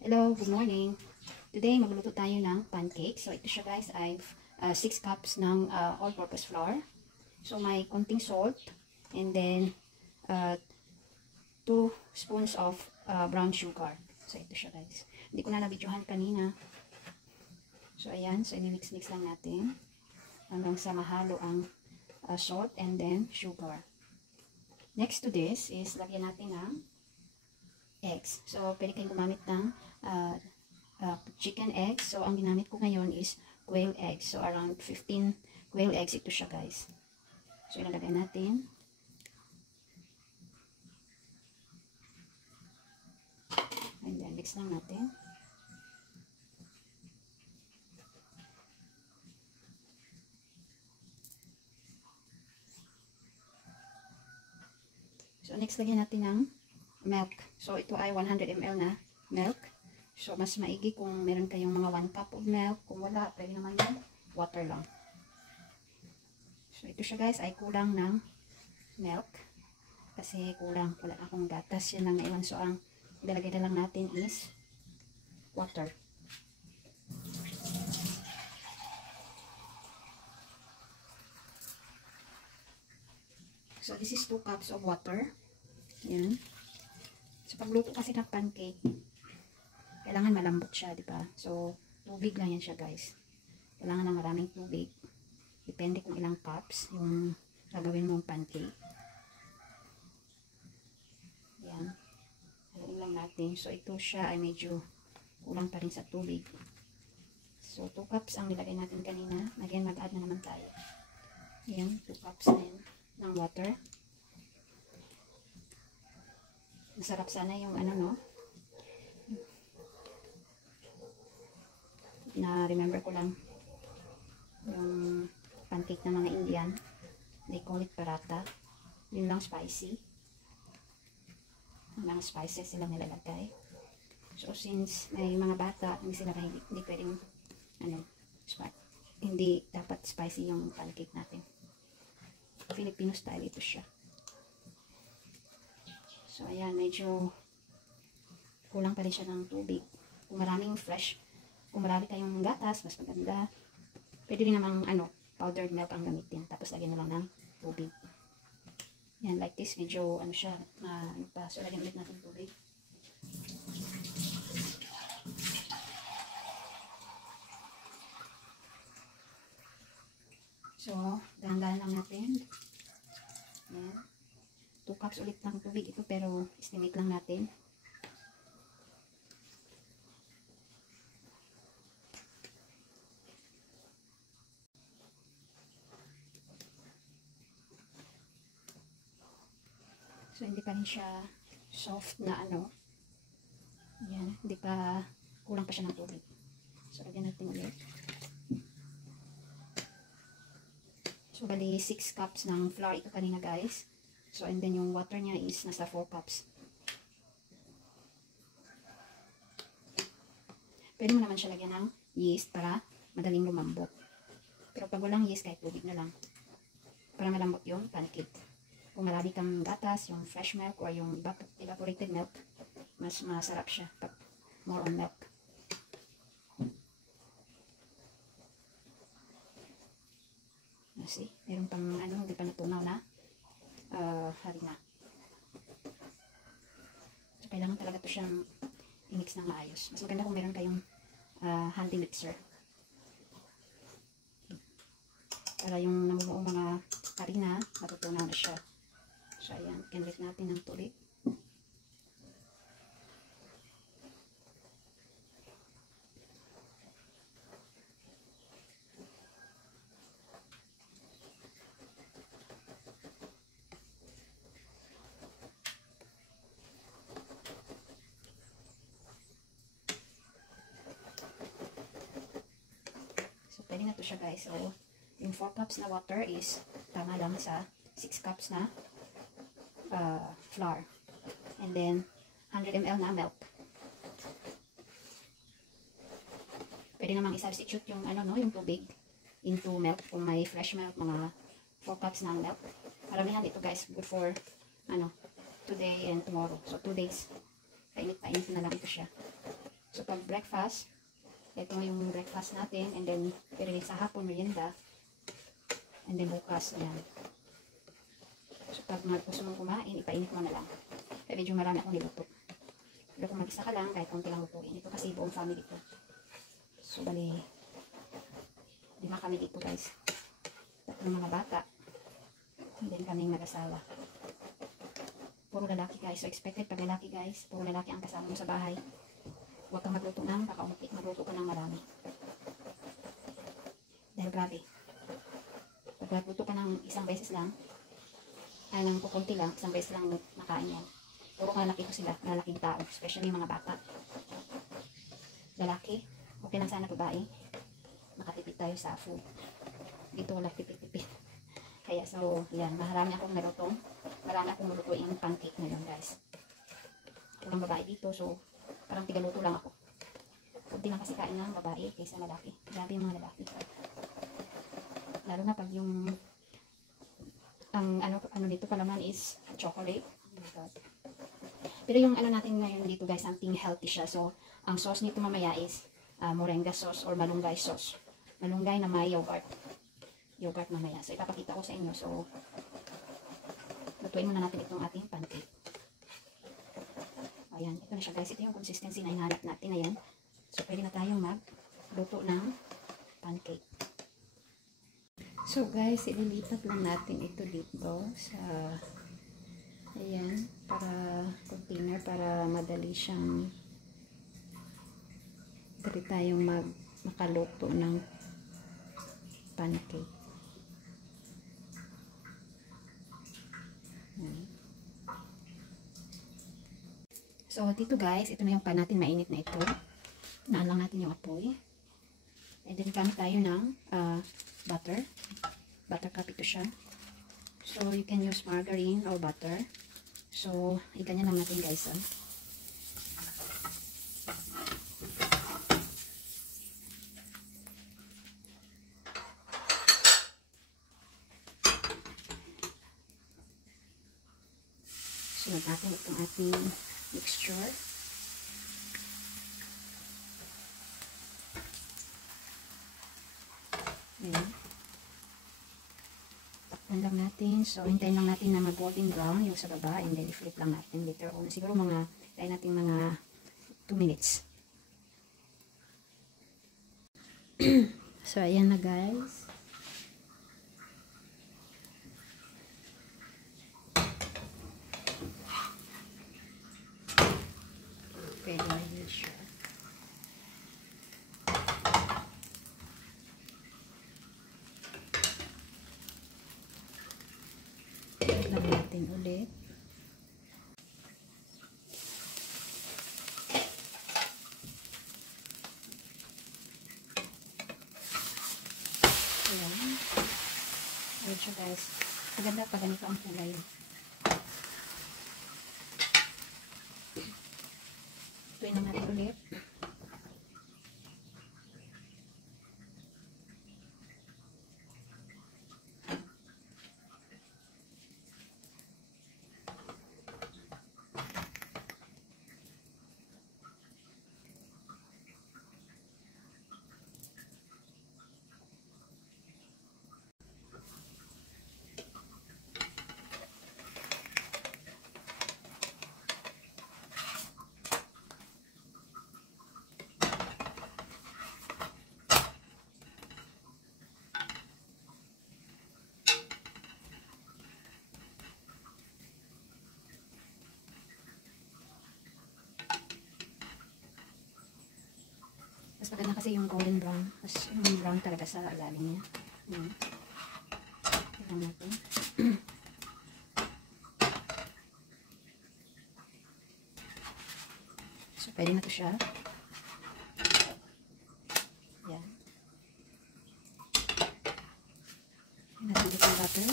Hello, good morning. Today, magluluto tayo ng pancake. So, ito siya guys, I've 6 cups ng all-purpose flour. So, may konting salt. And then, 2 spoons of brown sugar. So, ito siya guys. Hindi ko na nabidyohan kanina. So, ayan. So, ini-mix-mix lang natin. Hanggang sa mahalo ang salt and then sugar. Next to this is, lagyan natin ng eggs. So, pwede kayong gumamit ng chicken eggs. So, ang ginamit ko ngayon is quail eggs. So, around 15 quail eggs ito siya, guys. So, ilalagay natin. And then, mix lang natin. So, next, lagyan natin ng milk. So, ito ay 100 ml na milk. So, mas maigi kung meron kayong mga 1 cup of milk. Kung wala, pwede naman yung water lang. So, ito siya guys, ay kulang ng milk. Kasi kulang, wala akong gatas. Yan lang naiwan. So, ang ilalagay na lang natin is water. So, this is 2 cups of water. Yan. So, pagluto kasi ng pancake, kailangan malambot siya, di ba? So, tubig lang yan siya, guys. Kailangan ng maraming tubig. Depende kung ilang cups yung gagawin mong pancake. Yan. Haluin lang natin. So, ito siya ay medyo kulang pa rin sa tubig. So, 2 cups ang nilagay natin kanina. Again, mag-add na naman tayo. Yan, 2 cups din ng water. Masarap sana yung ano, no? Na-remember ko lang yung pancake ng mga Indian. They call it paratha. Yun lang spicy. Mga spices sila nilalagay. So, since may mga bata, hindi sila hindi pwedeng hindi dapat spicy yung pancake natin. Filipino style ito siya. So, ayan, medyo kulang pa rin siya ng tubig. Kung maraming fresh, kung marami kayong gatas, mas maganda. Pwede rin namang, powdered milk ang gamitin. Tapos, lagyan na lang ng tubig. Yan, like this, medyo, siya, so, lagyan ulit natin tubig. So, dahan-dahan lang natin. Yan. 2 cups ulit ng tubig ito, pero estimate lang natin. So, hindi pa rin siya soft na Yan, hindi pa, kulang pa siya ng tubig. So, lagyan natin ulit. So, bali 6 cups ng flour ito kanina, guys. So, and then yung water niya is nasa 4 cups. Pwede mo naman siya lagyan ng yeast para madaling lumambot. Pero pag walang yeast, kahit tubig na lang. Para malambot yung pancake. Kung marami kang gatas, yung fresh milk or yung evaporated milk, mas masarap siya pag more on milk. See, meron pang hindi pa natunaw na harina. So, kailangan talaga ito siyang i-mix ng maayos. Mas maganda kung meron kayong handy mixer. Para yung namumuong mga harina, matutunaw na siya. So, ayan, kinrit natin ng tubig. Pwede na to siya guys. So, yung 4 cups na water is tama lang sa 6 cups na flour. And then, 100 ml na milk. Pwede namang i-substitute yung yung tubig into milk. Kung may fresh milk, mga 4 cups na milk. Maramihan ito guys. Good for, today and tomorrow. So, 2 days. Painit-painit na lang ito siya. So, pag breakfast, ito yung breakfast natin. And then, pero sa hapon, merienda. And then, bukas, yan. So, pag gusto mong kumain, ipainit mo na lang. Kaya medyo marami akong niluto. Pero kung mag-isa ka lang, kahit konti lang lutuin. Ito kasi buong family ko. So, bali, 5 kami dito, guys. 3 mga bata. And then, kaming mag-asawa. Puro lalaki, guys. So, expected pag lalaki, guys. Puro lalaki ang kasama mo sa bahay. Huwag kang magluto ng kakaunti. Magluto ka ng marami. Dahil grabe. Pag magluto ka ng isang beses lang, ay nang kukunti lang, isang beses lang nakain yan. Puro lalaki ko sila, lalaking tao. Especially mga bata. Lalaki, okay lang sana babae. Makatipid tayo sa food. Dito wala tipid-tipid. Kaya so, yan. Marami akong narutong. Marami akong lutuin pancake ngayon, guys. Walang babae dito, so parang tigaluto lang ako. Kunti lang kasi kain ng babae kaysa lalaki. Grabe yung mga lalaki. Lalo na pag yung ang ano dito palaman is chocolate. Oh my God. Pero yung ano natin ngayon dito, guys, something healthy siya. So, ang sauce nito mamaya is moringa sauce or malunggay sauce. Malunggay na may yogurt. Yogurt mamaya. So, ipapakita ko sa inyo. So, lutuin muna natin itong ating pancake. Ayan, ito na siya, guys. Ito yung consistency na hinahanap natin. Ayan. So, pwede na tayong magluto ng pancake. So, guys, ililipat lang natin ito dito sa ayan, para container, para madali siyang dali tayong makaluto ng pancake. Ayan. So, dito guys, ito na yung pan natin, mainit na ito. Naan lang natin yung apoy. And then, gamit tayo ng butter. Buttercup ito siya. So, you can use margarine or butter. So, iganyan lang natin guys. Sunod natin itong ating mixture. Ayan. Takpan lang natin. So, hintayin lang natin na mag-golden brown yung sa baba. And then, i-flip lang natin later on. Siguro hintayin natin mga 2 minutes. So, ayan na guys. Pwede na yun siya. Lang natin ulit. Ayan. Ayan siya guys. Maganda pag ganito ang kulay. Tuwin lang natin ulit. Mas maganda kasi yung golden brown. Mas yung brown talaga sa ilalim niya. Tignan natin. So, pwede na to siya. Yan. Natin dito yung butter.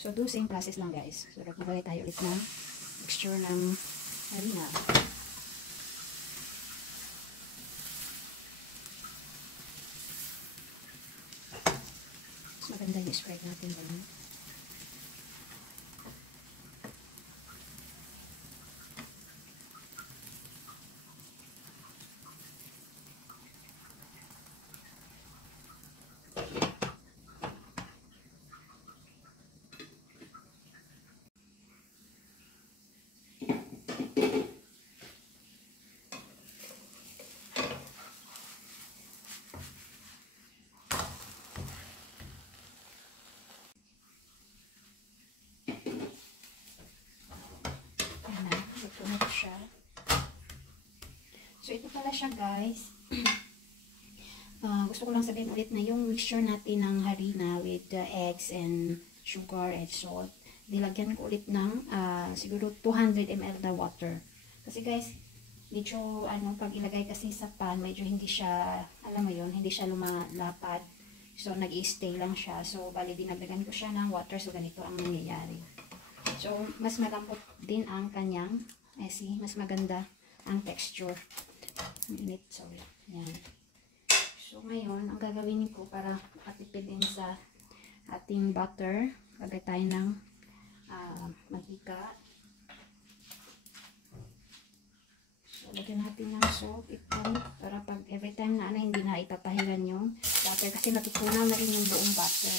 So, do same process lang guys. So, nagpapalay tayo ulit ng mixture ng harina. Mas maganda yung spread natin ganun. Ito na siya. So, ito pala siya, guys. Gusto ko lang sabihin ulit na yung mixture natin ng harina with eggs and sugar and salt, nilagyan ko ulit ng siguro 200 ml na water. Kasi guys, medyo pag ilagay kasi sa pan, medyo hindi siya, alam mo yun, hindi siya lumalapad. So, nag-i-stay lang siya. So, bali dinagdagan ko siya ng water. So, ganito ang nangyayari. So, mas malambot din ang kanyang, see, mas maganda ang texture. Init, sorry. Yan. So, ngayon, ang gagawin ko para makatipid din sa ating butter, lagay tayo ng mantika. So, lagyan natin ng salt, ito, para pag every time na hindi na itatahiran yung butter, kasi natutunaw na rin yung buong butter.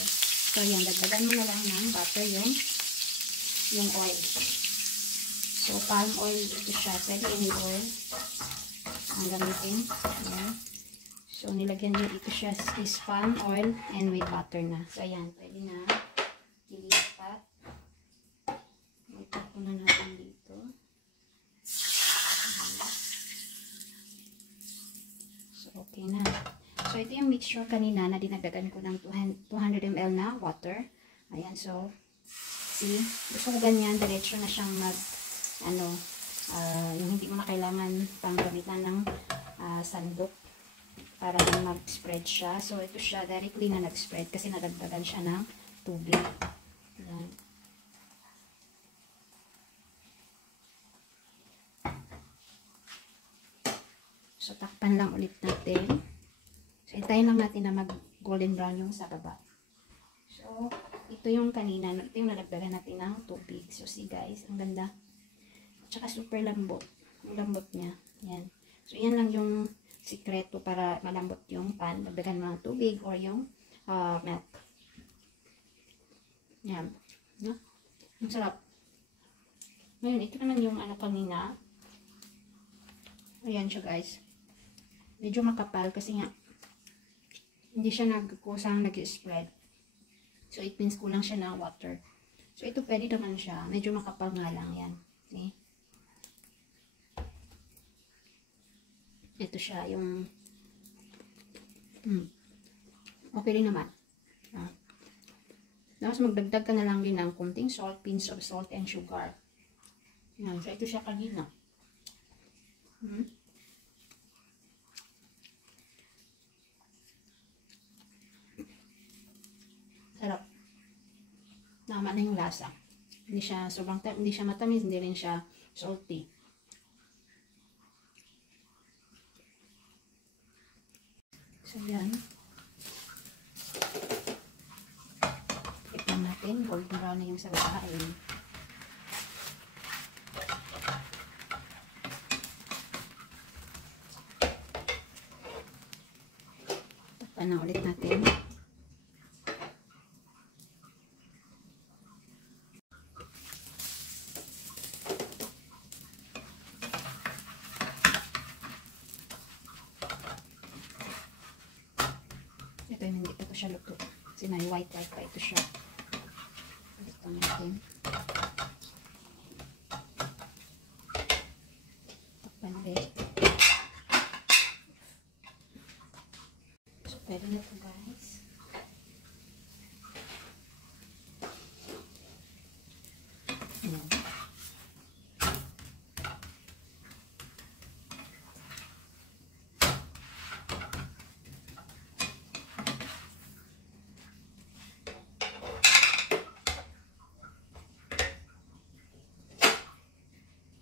So, yan, dagdagan mo na lang ng butter yung oil. So, palm oil, ito siya, pwede any oil ang gamitin. Ayan. So, nilagyan nyo ito siya is palm oil and with butter na. So, ayan. Pwede na ilipat. Ilipat ko na natin dito. So, okay na. So, ito yung mixture kanina na dinagdagan ko ng 200 ml na water. Ayan. So, see? Gusto ko ganyan. Diretso na siyang yung hindi mo na kailangan pang gamitan ng sandok para lang mag-spread siya. So, ito siya directly na nag-spread kasi nadagdagan siya ng tubig. Ayan. So, takpan lang ulit natin. So, hintayin lang natin na mag-golden brown yung sa baba. So, ito yung kanina. Ito yung nadagdagan natin ng tubig. So, see guys, ang ganda. At saka super lambot. Ang lambot niya. Ayan. So, yan lang yung sikreto para malambot yung pan. Dagdagan mo ng tubig or yung milk. Yan. No? Ang sarap. Ngayon, ito naman yung kanina. Ayan siya guys. Medyo makapal kasi nga hindi siya nagkusang nag-spread. So, it means kulang siya ng water. So, ito pwede naman siya. Medyo makapal nga lang yan. See? Ito siya, yung okay rin naman. Tapos magdagdag ka na lang din ng kunting salt, pinch of salt and sugar. Yan. So, ito siya kanina. Sarap. Tama na yung lasa. Hindi siya sobrang hindi siya matamis, hindi rin siya salty. So, yan. Tignan natin. Golden brown na yung sa baba. Takpan na ulit natin. Ito yung hindi pa ito siya luto. Kasi may white pa ito siya. Ito natin. Takpan ulit. So, pwede na ito guys. Ayan.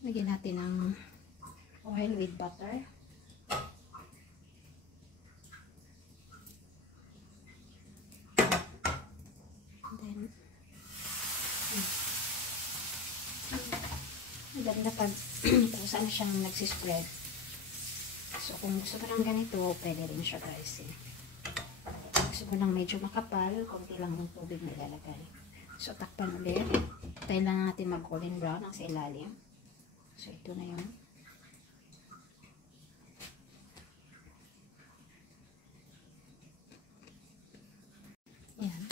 Lagyan natin ng oil with butter. And then, maganda pag kung saan siyang nagsispread. So, kung gusto ko ng ganito, pwede rin siya guys. Gusto ko ng medyo makapal, konti lang ng tubig na ilalagay. So, takpan ulit. Tayo lang natin mag-golden brown ang sa ilalim. So, ito na yun. Ayan.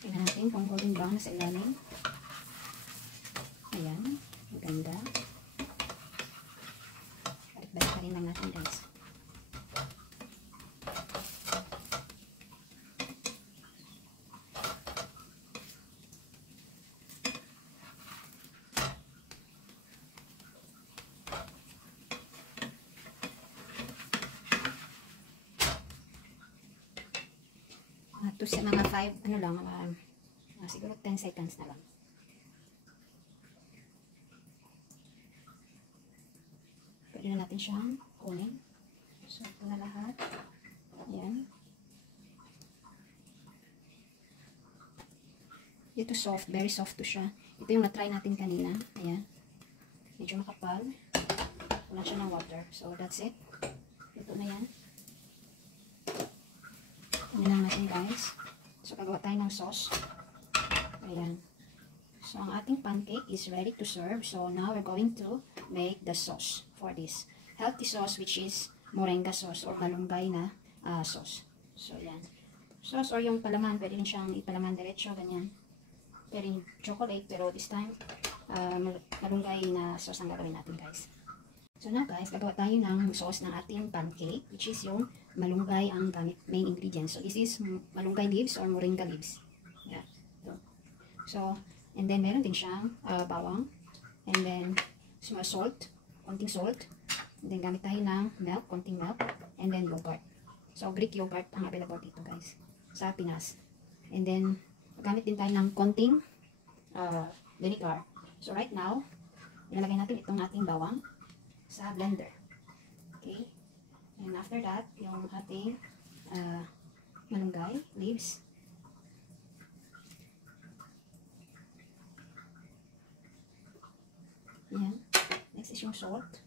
Tingnan natin kung golden brown na sa ilalim. Ayan. Maganda. Balik-balik pa rin lang natin guys. To sa mga 5, ano lang, siguro 10 seconds na lang. Pwede na natin siyang kunin. So, ito na lahat. Ayan. Ito soft, very soft to siya. Ito yung na-try natin kanina. Ayan. Medyo makapal. Wala siya ng water. So, that's it. Ito na yan. Ano lang natin guys. So, gagawa tayo ng sauce. Ayan. So, ang ating pancake is ready to serve. So, now we're going to make the sauce for this healthy sauce, which is moringa sauce or malunggay na sauce. So, ayan. Sauce or yung palaman, pwede rin siyang ipalaman diretso, ganyan. Pwede rin chocolate, pero this time, malunggay na sauce ang gagawin natin guys. So now guys, gagawa tayo ng sauce ng ating pancake, which is yung malunggay ang gamit main ingredients. So this is malunggay leaves or moringa leaves. Yeah. So, and then meron din siyang bawang, and then small salt, konting salt, and then gamit tayo ng milk, konting milk, and then yogurt. So Greek yogurt ang available dito guys, sa Pinas. And then, gamit din tayo ng konting vinegar. So right now, ilalagay natin itong ating bawang sa blender. Okay? And after that, yung ating malunggay leaves. Yan. Next is yung salt.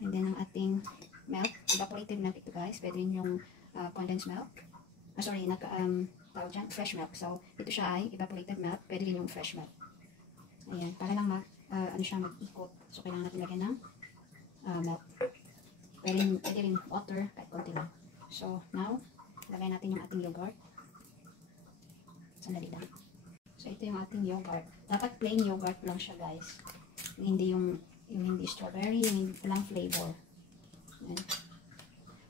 And then ang ating milk, evaporated milk ito guys. Pwede rin yung condensed milk. Sorry, tawag dyan, fresh milk. So, ito siya ay evaporated milk. Pwede rin yung fresh milk. Ayan, para lang ano siya mag-ikot. So, kailangan natin lagyan ng milk. Pwede rin water, kahit konti lang. So, now, lagay natin yung ating yogurt. Sandali lang. So, ito yung ating yogurt. Dapat plain yogurt lang siya, guys. Hindi yung hindi strawberry, yung walang flavor. Ayan.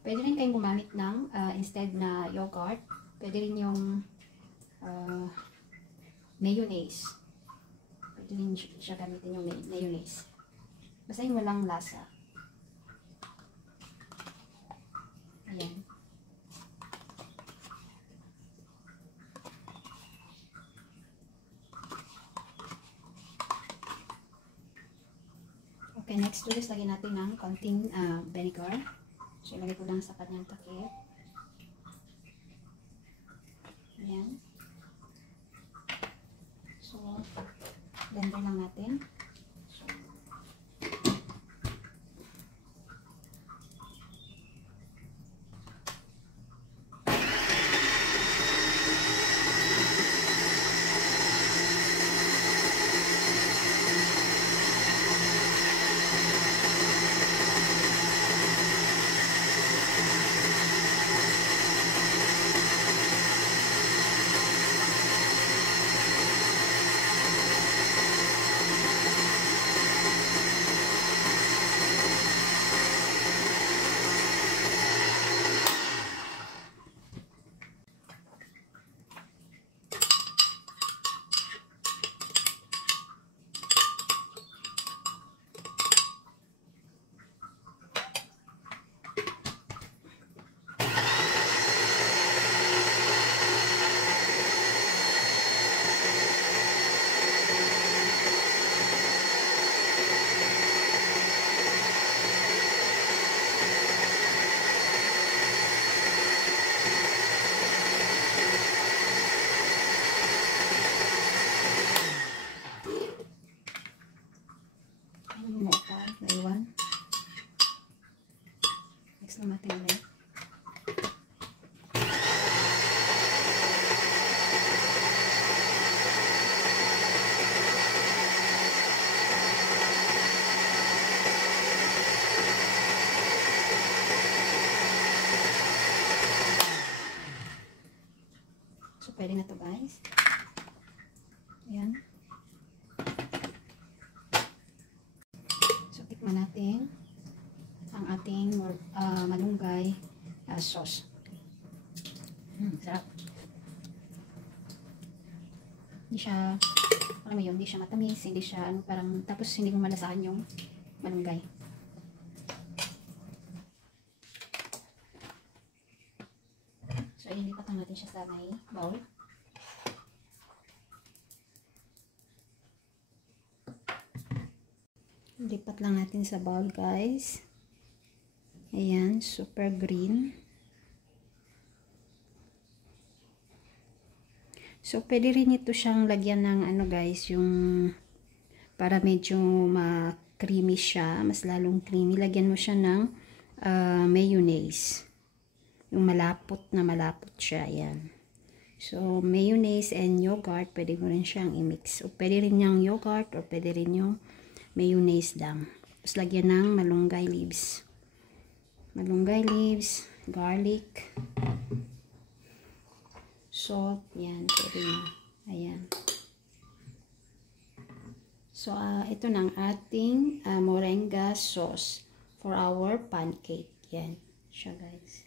Pwede rin kayong gumamit ng, instead na yogurt, pwede rin yung mayonnaise. Pwede rin siya gamitin yung mayonnaise. Basta yung walang lasa. Ayan. Okay, next to this, lagyan natin ng konting vinegar. So, ilagay ko lang sa kanyang takip. Ayan. So, blender lang natin. So, So, pwede na to guys. Ayan. So, tikman natin ang ating malunggay sauce. Sarap. Hindi siya, alam mo yun, hindi siya matamis, hindi siya, parang, tapos hindi mo malasahan yung malunggay. So, ililipat lang natin siya sa may bowl. Lipat lang natin sa bowl guys. Ayan, super green. So, pwede rin ito siyang lagyan ng ano guys, yung para medyo ma-creamy siya, mas lalong creamy. Lagyan mo siya ng mayonnaise. Yung malapot siya, ayan. So, mayonnaise and yogurt, pwede mo rin siyang i-mix. So, pwede rin yung yogurt or pwede rin yung mayonnaise lang. Tapos, lagyan ng malunggay leaves. Malunggay leaves, garlic, salt, yan, pwede na. Ayan. So, ito na ang ating moringa sauce for our pancake. Yan siya guys.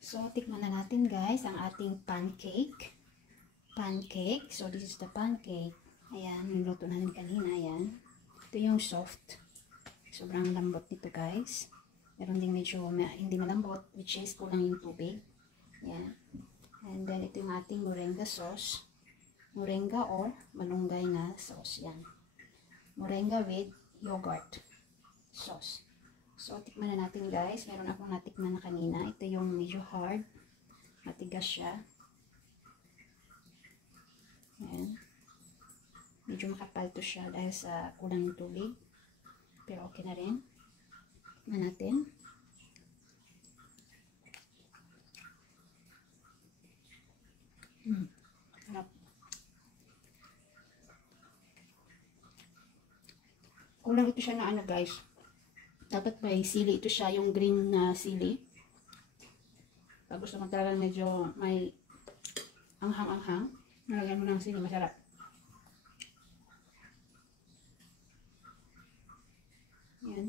So, tikman na natin guys ang ating pancake. So, this is the pancake. Ayan, niluto natin kanina. Ayan. Ito yung soft. Sobrang lambot nito guys. Meron din medyo hindi malambot, which is kulang yung tubig. Ayan. And then, ito yung ating moringa sauce. Moringa or malunggay na sauce. Yan. Moringa with yogurt sauce. So, tikman na natin guys. Meron akong natikman na kanina. Ito yung medyo hard. Matigas siya. Ayan. Medyo makapal to siya dahil sa kulang ng tubig. Pero okay na rin. Tikman natin. Sarap. Kulang ito siya na ano guys. Dapat may sili ito siya, yung green na sili. Pag gusto mo talaga medyo may anghang-anghang, nalagyan mo ng sili, masarap. Yan.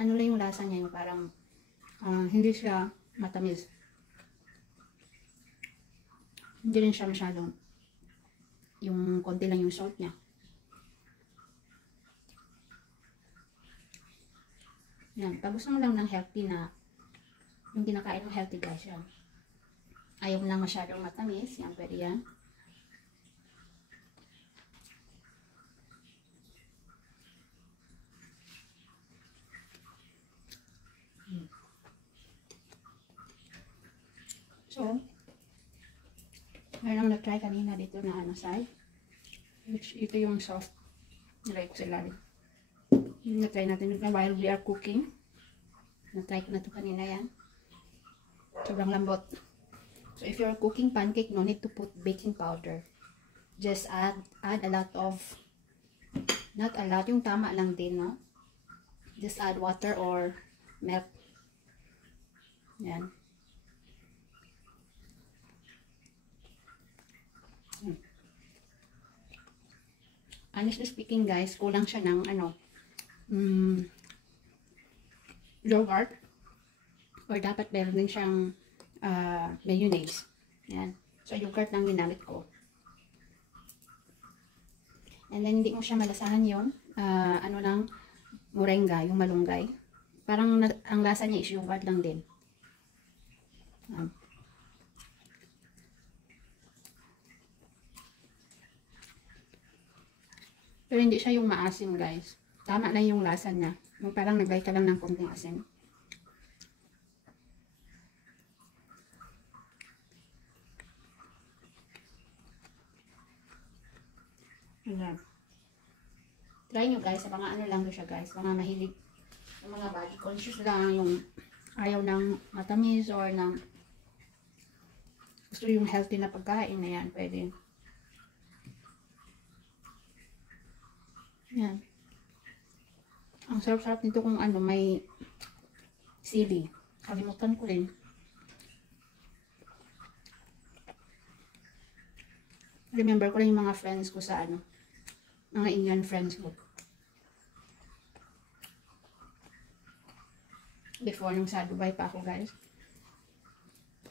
Ano lang yung lasa niya, yung parang hindi siya matamis. Hindi rin siya masyadong yung konti lang yung salt niya. Yan. Pag gusto mo lang ng healthy na yung kinakain mo healthy guys yan. Ayaw mo lang masyadong matamis. Yan, pwede yan. So, mayroon na-try kanina dito na ano side. Ito yung soft. Nilagay ko sa ilalim. Na-try natin ito while we are cooking. Na-try ko na ito kanina yan. Sobrang lambot. So if you're cooking pancake, no need to put baking powder. Just add a lot of, not a lot, yung tama lang din, no? Just add water or milk. Yan. Honestly speaking guys, kulang siya ng ano, yogurt, or dapat meron din siyang mayonnaise. Yan. So yogurt lang ginamit ko. And then hindi mo siya malasahan yon, ano ng moringa, yung malunggay. Parang ang lasa niya is yogurt lang din. Pero hindi siya yung maasim guys. Tama lang yung lasa niya. Yung parang naglagay ka lang ng konting asin. Ayan. Try nyo guys. Sa mga ano lang siya guys. Mga mahilig. Yung mga body conscious lang. Yung ayaw ng matamis or ng gusto yung healthy na pagkain na yan. Pwede. Yan. Ang sarap-sarap nito kung ano, may sili. Kalimutan ko rin. Remember ko lang yung mga friends ko sa ano, mga Indian friends ko. Before nung sa Dubai pa ako, guys.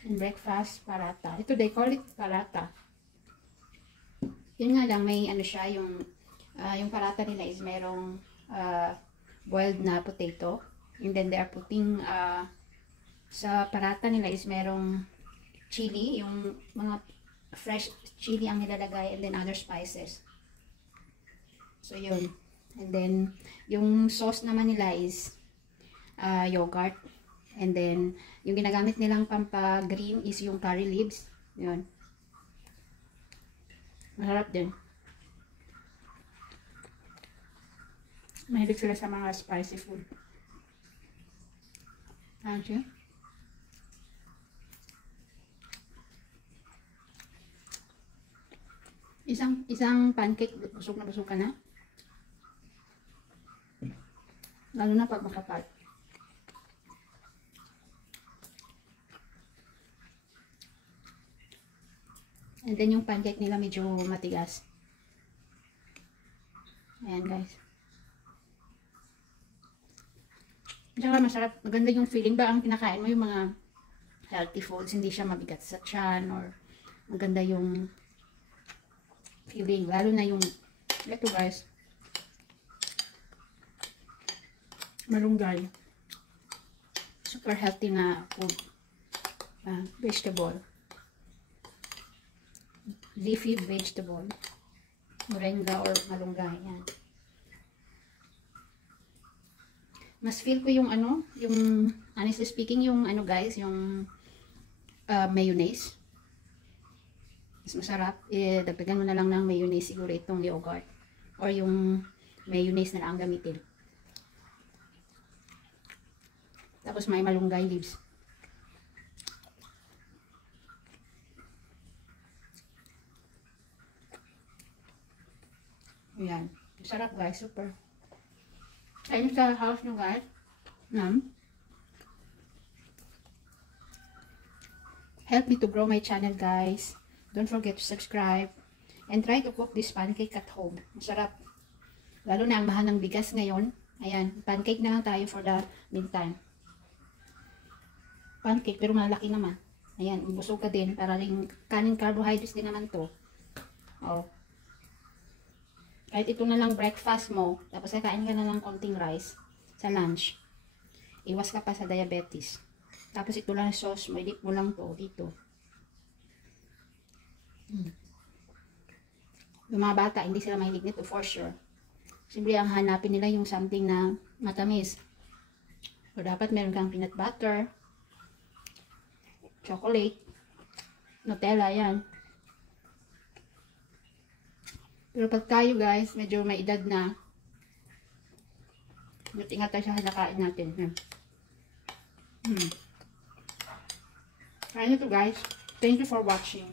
And breakfast, paratha. Ito, they call it paratha. Yun nga lang, may ano siya, yung paratha nila is merong boiled na potato. And then they are putting, sa paratha nila is merong chili, yung mga fresh chili ang nilalagay, and then other spices. So, yun. And then, yung sauce naman nila is yogurt. And then, yung ginagamit nilang pampa-green is yung curry leaves. Yun. Masarap din. Mahilig sila sa mga spicy food. Okay. Isang pancake, busog na busog ka na. Lalo na pag makapal. And then yung pancake nila medyo matigas. Ayan, guys. Tsaka masarap, maganda yung feeling ba ang kinakain mo, yung mga healthy foods, hindi siya mabigat sa tiyan, or maganda yung feeling, lalo na yung ito, guys, malunggay, super healthy na food, vegetable, leafy vegetable, moringa or malunggay, yan. Mas feel ko yung ano, yung honestly speaking, yung ano, guys, yung mayonnaise. Mas masarap. Dagdagan mo na lang ng mayonnaise siguro itong yogurt. Or yung mayonnaise na lang gamitin. Tapos may malunggay leaves. Ayan. Masarap, guys. Super. Kain sa house nyo, guys. Help me to grow my channel, guys. Don't forget to subscribe. And try to cook this pancake at home. Masarap. Lalo na ang mahal ng bigas ngayon. Ayan. Pancake na lang tayo for the meantime. Pancake, pero malaki naman. Ayan. Busog ka din. Para rin kaning carbohydrates din naman to. Oh. Kahit ito na lang breakfast mo, tapos kakain ka na lang konting rice sa lunch. Iwas ka pa sa diabetes. Tapos ito lang sauce mo, i-dip mo lang to dito. Yung mga bata, hindi sila mahilig nito for sure. Siyempre, ang hanapin nila yung something na matamis. So, dapat meron kang peanut butter, chocolate, Nutella, yan. Pero pag tayo, guys, medyo may edad na, ingat tayo sa halakain natin. Try nyo to, guys. Thank you for watching.